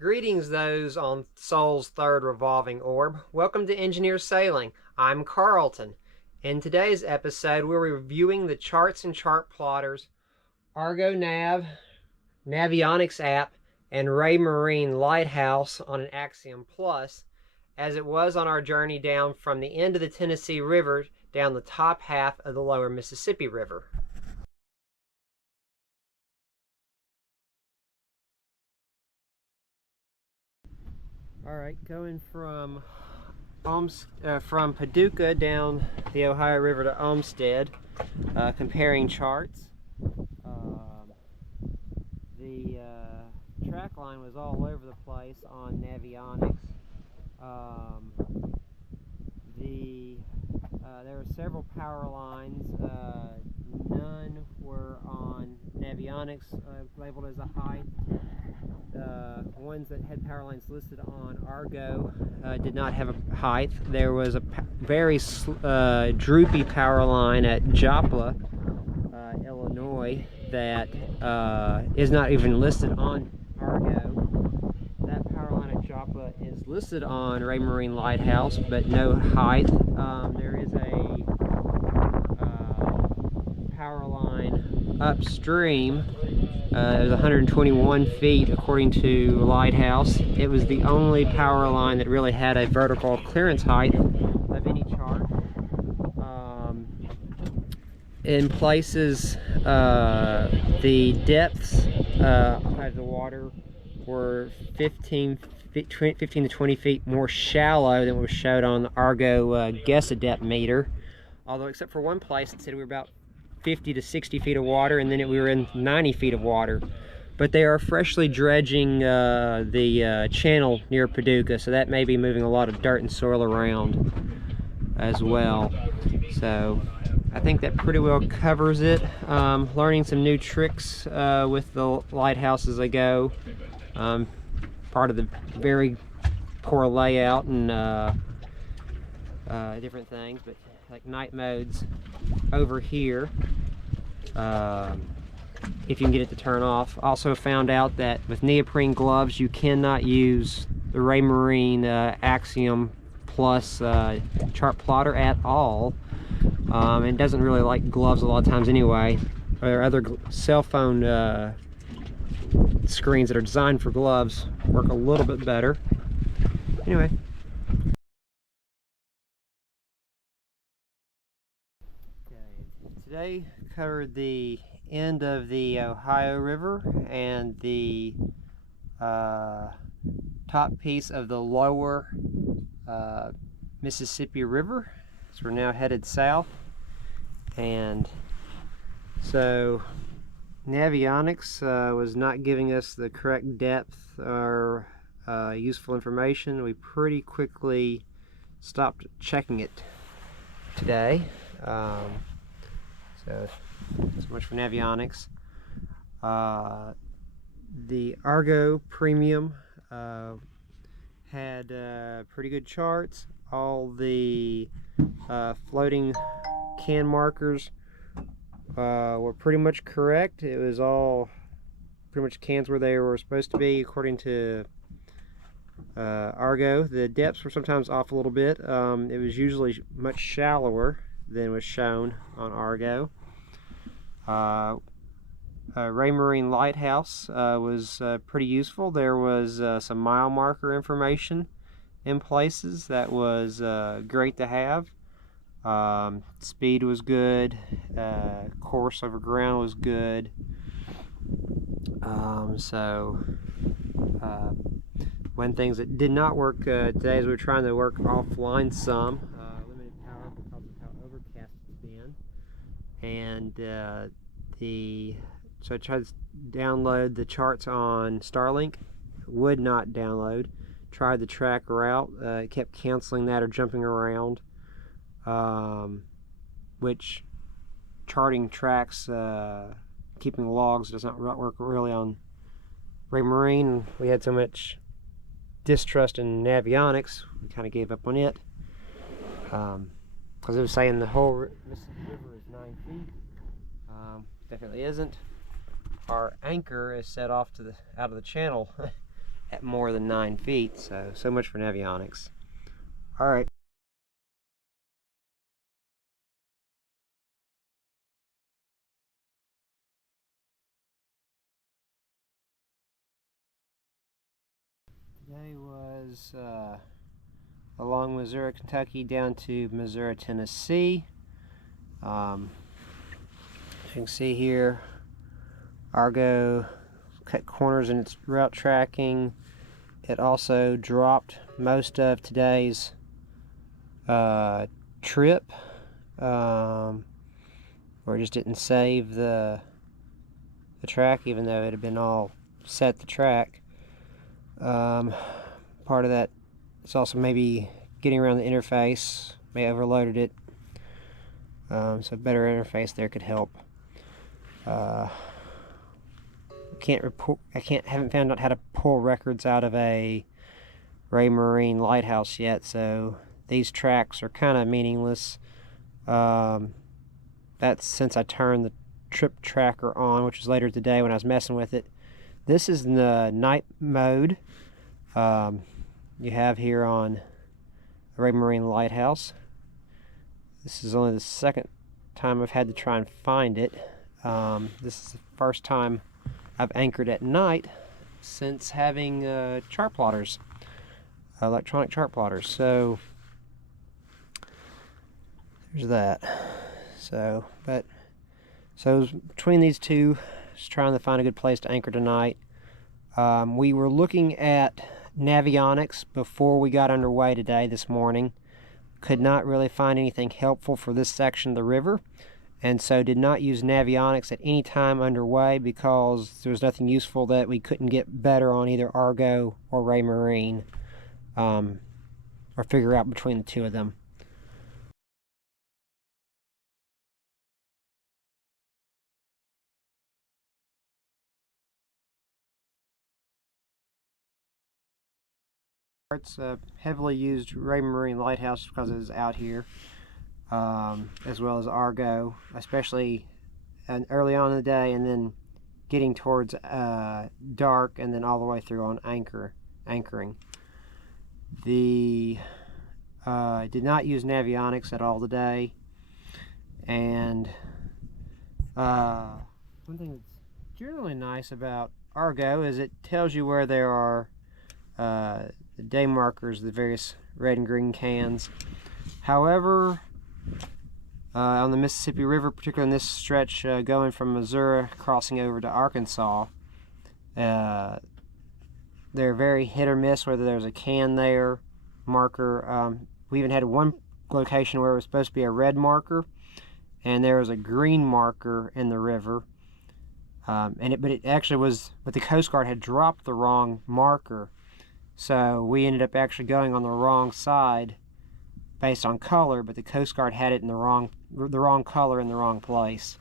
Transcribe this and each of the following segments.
Greetings those on Soul's third revolving orb. Welcome to Engineer Sailing. I'm Carlton. In today's episode, we're reviewing the charts and chart plotters, Argo Nav, Navionics app, and Raymarine Lighthouse on an Axiom Plus, as it was on our journey down from the end of the Tennessee River down the top half of the lower Mississippi River. Alright, going from Paducah down the Ohio River to Olmsted, comparing charts. The track line was all over the place on Navionics. There were several power lines. None were on Navionics labeled as a height. The ones that had power lines listed on Argo did not have a height. There was a very droopy power line at Joplin, Illinois, that is not even listed on Argo. That power line at Joplin is listed on Raymarine Lighthouse, but no height. There is a power line upstream. It was 121 feet according to Lighthouse. It was the only power line that really had a vertical clearance height of any chart. In places, the depths of the water were 15 to 20 feet more shallow than was showed on the Argo guess depth meter. Although, except for one place, it said we were about 50 to 60 feet of water, and then we were in 90 feet of water. But they are freshly dredging the channel near Paducah, so that may be moving a lot of dirt and soil around as well. So I think that pretty well covers it. Learning some new tricks with the lighthouse as they go. Part of the very poor layout and different things, but like night modes over here, if you can get it to turn off. Also found out that with neoprene gloves you cannot use the Raymarine Axiom Plus Chartplotter at all. It doesn't really like gloves a lot of times anyway. Or other cell phone screens that are designed for gloves work a little bit better. Anyway. Today covered the end of the Ohio River and the top piece of the lower Mississippi River. So we're now headed south, and so Navionics was not giving us the correct depth or useful information. We pretty quickly stopped checking it today. So much for Navionics. The Argo Premium had pretty good charts. All the floating can markers were pretty much correct. It was all pretty much cans where they were supposed to be according to Argo. The depths were sometimes off a little bit. It was usually much shallower than was shown on Argo. Raymarine Lighthouse was pretty useful. There was some mile marker information in places that was great to have. Speed was good. Course over ground was good. When things that did not work today is we were trying to work offline some. Limited power because of how overcast it's been. And so I tried to download the charts on Starlink. Would not download. Tried the track route. It kept canceling that or jumping around. Which charting tracks, keeping logs does not work really on Raymarine. We had so much distrust in Navionics, we kind of gave up on it. Because it was saying the whole Mississippi River is 9 feet. Definitely isn't. Our anchor is set off to out of the channel at more than 9 feet. So much for Navionics. All right. Today was along Missouri, Kentucky down to Missouri, Tennessee. As you can see here, Argo cut corners in its route tracking. It also dropped most of today's trip, or it just didn't save the track, even though it had been all set the track. Part of that is also maybe getting around the interface, may have overloaded it. So a better interface there could help. I haven't found out how to pull records out of a Raymarine Lighthouse yet, so these tracks are kind of meaningless. That's since I turned the trip tracker on, which was later today when I was messing with it. This is the night mode you have here on Raymarine Lighthouse. This is only the second time I've had to try and find it. This is the first time I've anchored at night since having Chartplotters, electronic Chartplotters. So there's that. So between these two, just trying to find a good place to anchor tonight. We were looking at Navionics before we got underway today, this morning. Could not really find anything helpful for this section of the river, and so did not use Navionics at any time underway because there was nothing useful that we couldn't get better on either Argo or Raymarine, or figure out between the two of them. It's a heavily used Raymarine Lighthouse because it was out here, as well as Argo, especially early on in the day, and then getting towards dark, and then all the way through on anchoring. Did not use Navionics at all today, and one thing that's generally nice about Argo is it tells you where there are the day markers, the various red and green cans. However, on the Mississippi River, particularly in this stretch going from Missouri crossing over to Arkansas, they're very hit or miss whether there's a can there, marker. We even had one location where it was supposed to be a red marker and there was a green marker in the river, but it actually was, but the Coast Guard had dropped the wrong marker. So we ended up actually going on the wrong side based on color, but the Coast Guard had it in the wrong color in the wrong place.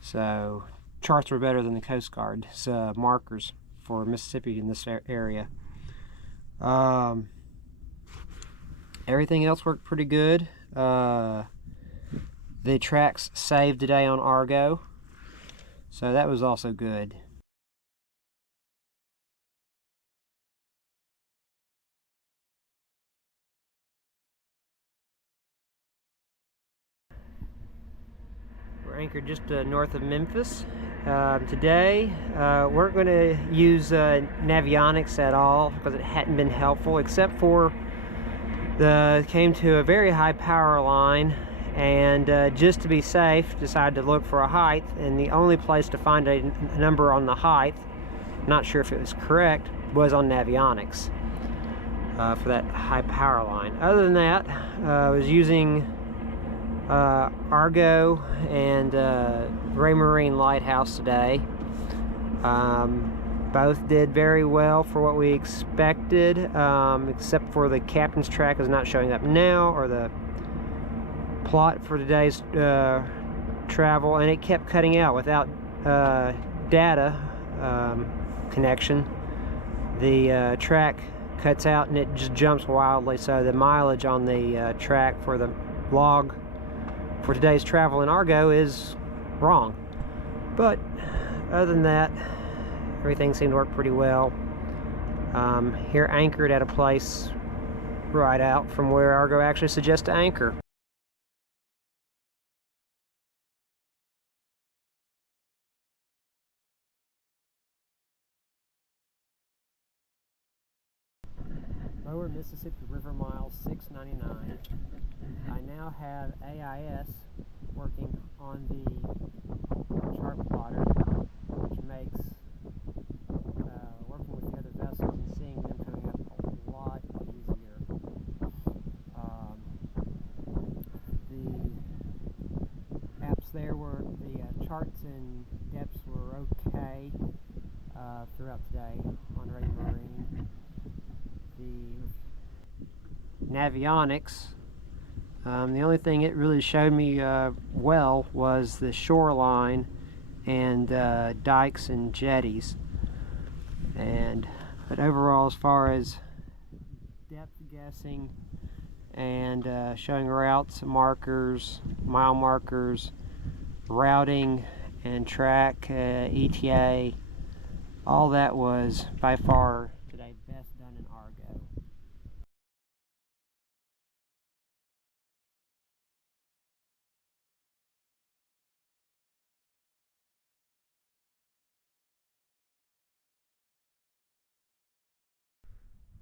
So charts were better than the Coast Guard's markers for Mississippi in this area. Everything else worked pretty good. The tracks saved today on Argo, so that was also good. We're anchored just north of Memphis. Today, weren't going to use Navionics at all because it hadn't been helpful, except for came to a very high power line, and just to be safe, decided to look for a height, and the only place to find a number on the height, not sure if it was correct, was on Navionics for that high power line. Other than that, I was using Argo and Raymarine Lighthouse today. Both did very well for what we expected, except for the captain's track is not showing up now, or the plot for today's travel, and it kept cutting out without data connection. The track cuts out and it just jumps wildly, so the mileage on the track for the log for today's travel in Argo is wrong. But other than that, everything seemed to work pretty well. Here anchored at a place right out from where Argo actually suggests to anchor. Lower Mississippi River Mile 699. I now have AIS working on the Chartplotter, which makes working with the other vessels and seeing them coming up a lot easier. The apps there were, the charts and depths were okay throughout the day on Raymarine. The Navionics, the only thing it really showed me well was the shoreline and dikes and jetties. But overall, as far as depth guessing and showing routes, markers, mile markers, routing and track, ETA, all that was by far today best done in Argo.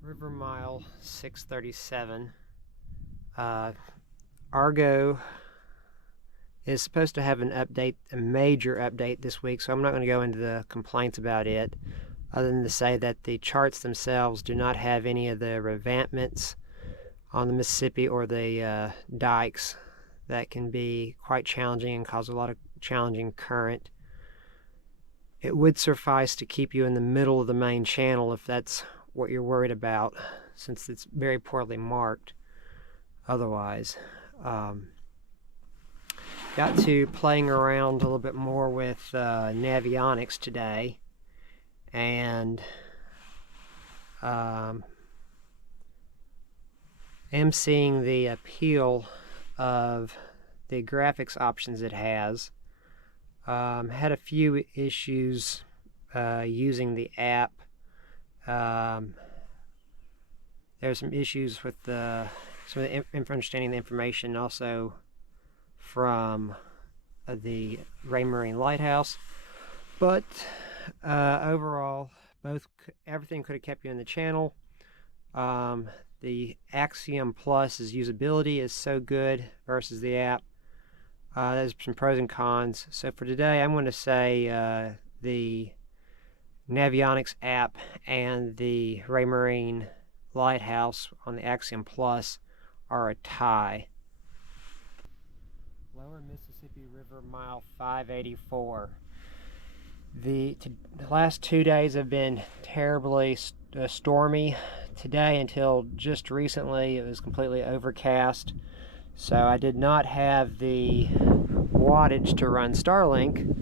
River Mile 637. Argo is supposed to have an update, a major update this week, so I'm not going to go into the complaints about it, other than to say that the charts themselves do not have any of the revampments on the Mississippi or the dikes that can be quite challenging and cause a lot of challenging current. It would suffice to keep you in the middle of the main channel if that's what you're worried about, since it's very poorly marked otherwise. Got to playing around a little bit more with Navionics today, and am seeing the appeal of the graphics options it has. Had a few issues using the app. There's some issues with some of the understanding the information also from the Raymarine Lighthouse, but overall, everything could have kept you in the channel. The Axiom Plus's usability is so good versus the app. There's some pros and cons. So for today, I'm going to say the Navionics app and the Raymarine Lighthouse on the Axiom Plus are a tie. Lower Mississippi River Mile 584. The last 2 days have been terribly stormy. Today, until just recently, it was completely overcast. So I did not have the wattage to run Starlink.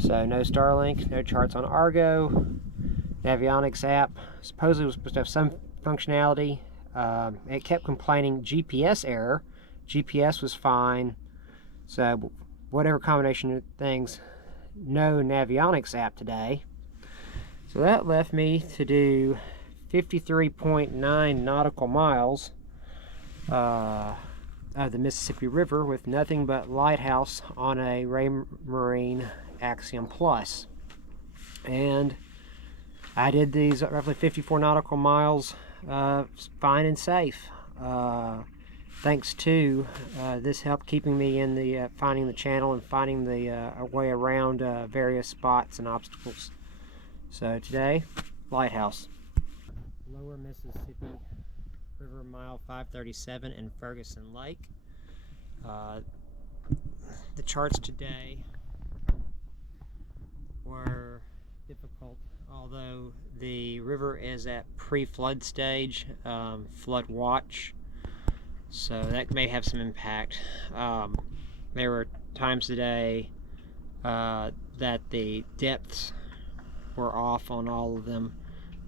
So no Starlink, no charts on Argo. Navionics app supposedly was supposed to have some functionality. It kept complaining GPS error. GPS was fine. So whatever combination of things, no Navionics app today. So that left me to do 53.9 nautical miles of the Mississippi River with nothing but Lighthouse on a Raymarine Axiom Plus. And I did these roughly 54 nautical miles fine and safe. Thanks to this helped keeping me in the finding the channel and finding the way around various spots and obstacles. So today, Lighthouse. Lower Mississippi River Mile 537 in Ferguson Lake. The charts today were difficult, although the river is at pre-flood stage, flood watch, so that may have some impact. There were times today that the depths were off on all of them.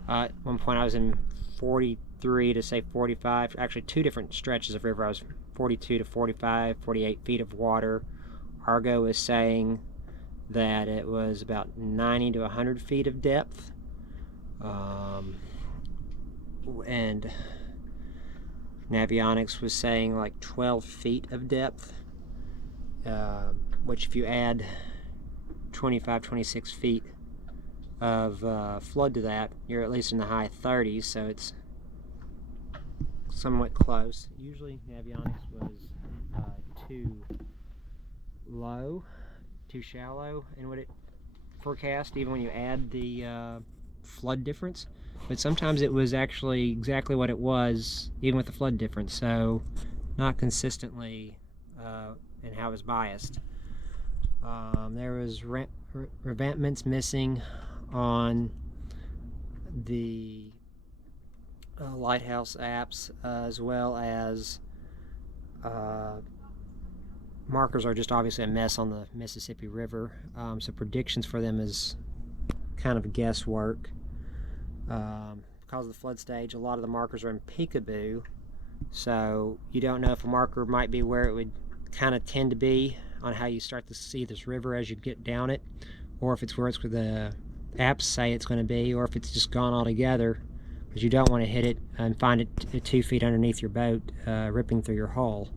At one point I was in 43 to say 45, actually two different stretches of river. I was 42 to 45, 48 feet of water. Argo is saying that it was about 90 to 100 feet of depth. and Navionics was saying like 12 feet of depth, which if you add 25, 26 feet of flood to that, you're at least in the high 30s, so it's somewhat close. Usually Navionics was too low, too shallow in what it forecast, even when you add the flood difference. But sometimes it was actually exactly what it was, even with the flood difference, so not consistently in how it was biased. There was revampments missing on the lighthouse apps, as well as markers are just obviously a mess on the Mississippi River, so predictions for them is kind of guesswork. Because of the flood stage, a lot of the markers are in peekaboo, so you don't know if a marker might be where it would kind of tend to be on how you start to see this river as you get down it, or if it's where the apps say it's going to be, or if it's just gone altogether, because you don't want to hit it and find it 2 feet underneath your boat, ripping through your hull.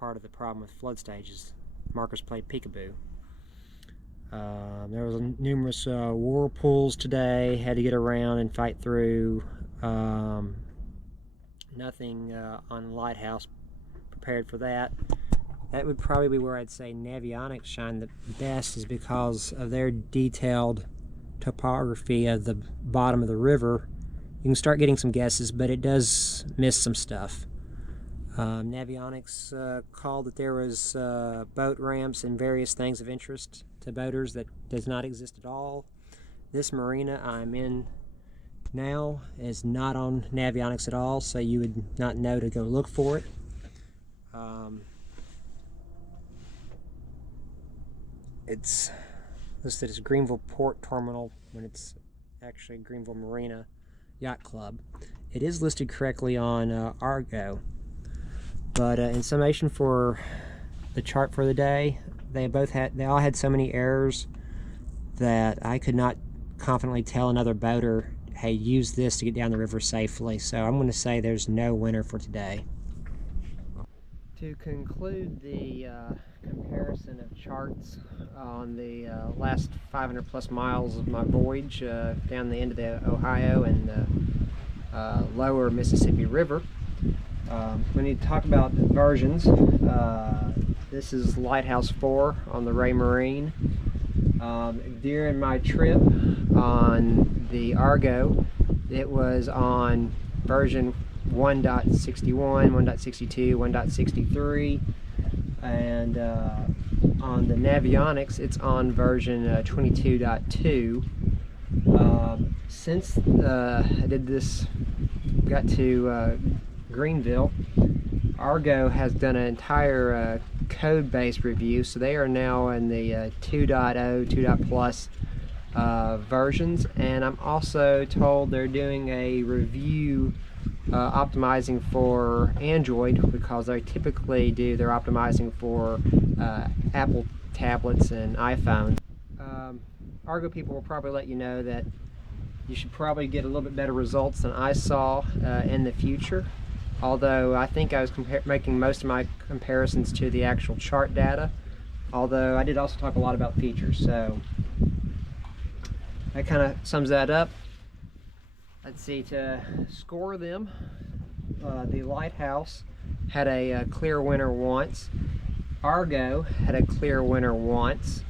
Part of the problem with flood stages, markers play peekaboo. There was numerous whirlpools today, had to get around and fight through. Nothing on Lighthouse prepared for that. That would probably be where I'd say Navionics shine the best, is because of their detailed topography of the bottom of the river. You can start getting some guesses, but it does miss some stuff. Navionics called that there was boat ramps and various things of interest to boaters that does not exist at all. This marina I'm in now is not on Navionics at all, so you would not know to go look for it. It's listed as Greenville Port Terminal when it's actually Greenville Marina Yacht Club. It is listed correctly on Argo, but in summation for the chart for the day, they all had so many errors that I could not confidently tell another boater, hey, use this to get down the river safely. So I'm going to say there's no winner for today. To conclude the comparison of charts on the last 500 plus miles of my voyage down the end of the Ohio and the lower Mississippi River, we need to talk about versions. This is Lighthouse 4 on the Raymarine. During my trip on the Argo, it was on version 1.61, 1.62, 1.63, and on the Navionics it's on version 22.2. Since I did this, got to Greenville, Argo has done an entire code-based review, so they are now in the 2.0, 2.plus versions, and I'm also told they're doing a review optimizing for Android, because they typically do their optimizing for Apple tablets and iPhones. Argo people will probably let you know that you should probably get a little bit better results than I saw in the future, although I think I was making most of my comparisons to the actual chart data, although I did also talk a lot about features, so that kind of sums that up. Let's see, to score them, the Lighthouse had a clear winner once, Argo had a clear winner once,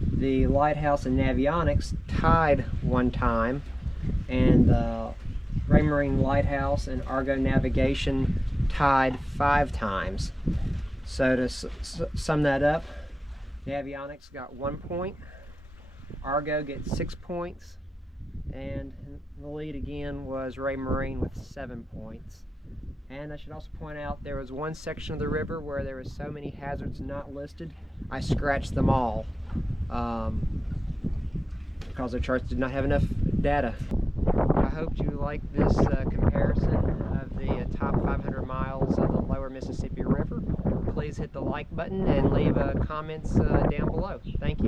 the Lighthouse and Navionics tied one time, and the Raymarine Lighthouse and Argo Navigation tied 5 times. So to sum that up, Navionics got 1 point, Argo gets 6 points, and the lead again was Raymarine with 7 points. And I should also point out there was one section of the river where there was so many hazards not listed, I scratched them all because the charts did not have enough data. I hope you like this comparison of the top 500 miles of the lower Mississippi River. Please hit the like button and leave comments down below. Thank you.